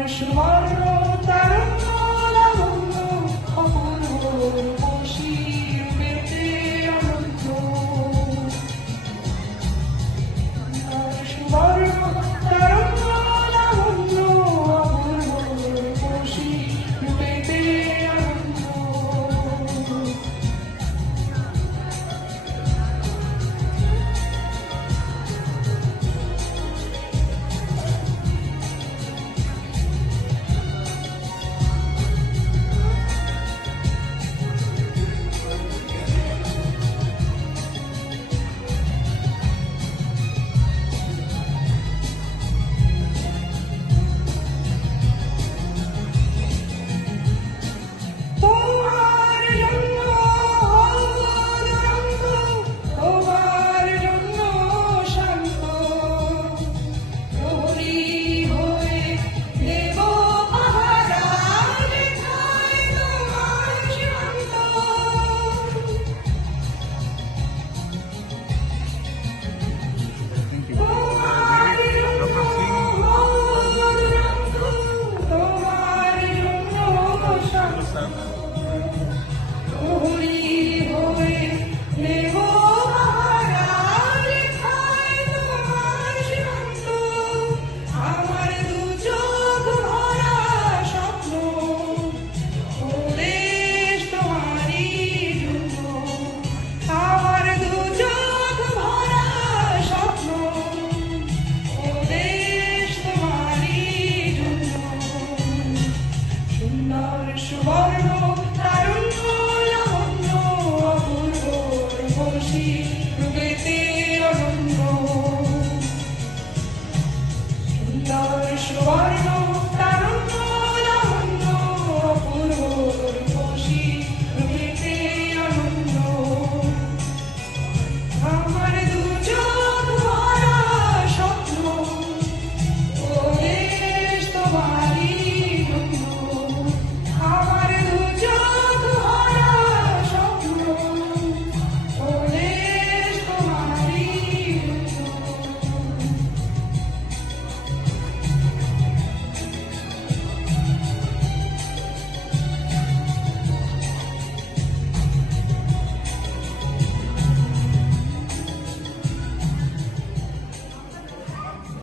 karışmaz